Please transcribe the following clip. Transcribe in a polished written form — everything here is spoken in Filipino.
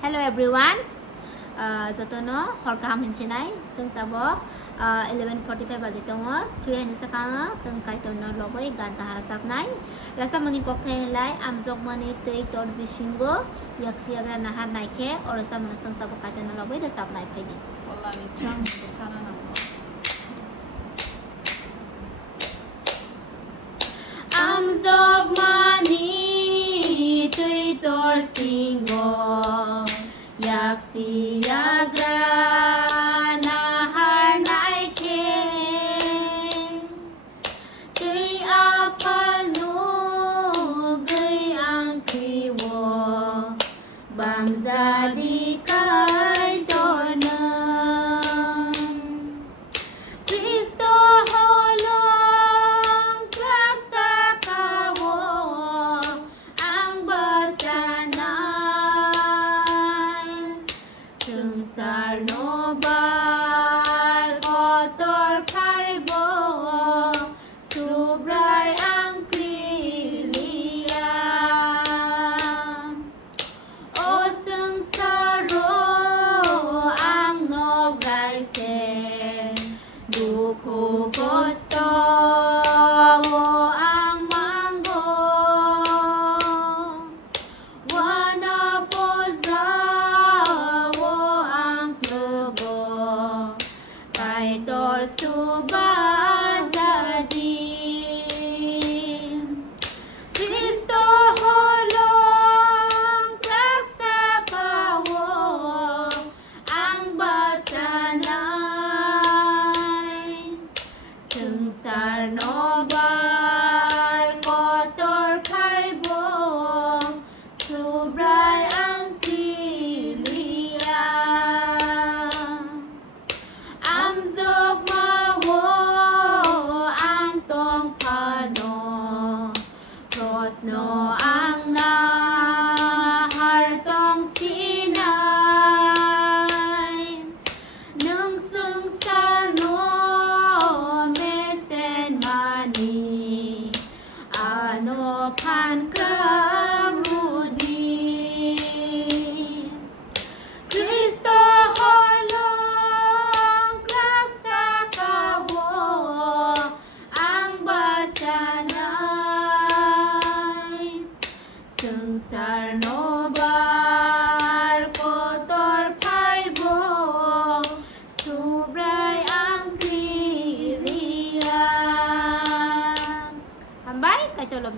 Hello everyone. Jotono horkam hinchinai jeng tabo 11:45 baji tongo thui hani sakanga jeng kaitorno lobai gan tahara sapnai rasa mani kokthai helai amjokmani tei tor Bsingo yaksiagra nahar naike orasa mana jeng tabo kaitorno lobai da sapnai phaidi Wallahi chang chana na Amjokmani tei tor Bsingo yaksiagra nahar naike tei yaphar no gei angkriwo bamjadi kaitorno Sarno bal kotor kaibo subray ang krilia o sengsaro ang nogayse duku gusto mo ang manggo wana poza kaitor subazadi Kristo holong kaksakawo ang basanay sengsar nobal kotor kaibo subray ang krilia Amjokmawo ang tongmani krosno ang nahar tong sinay nung sengsano mesen mani ano pan krang rudi Kristo sengsar nobal kotor kaibo subray ang krilia hambai kaitorno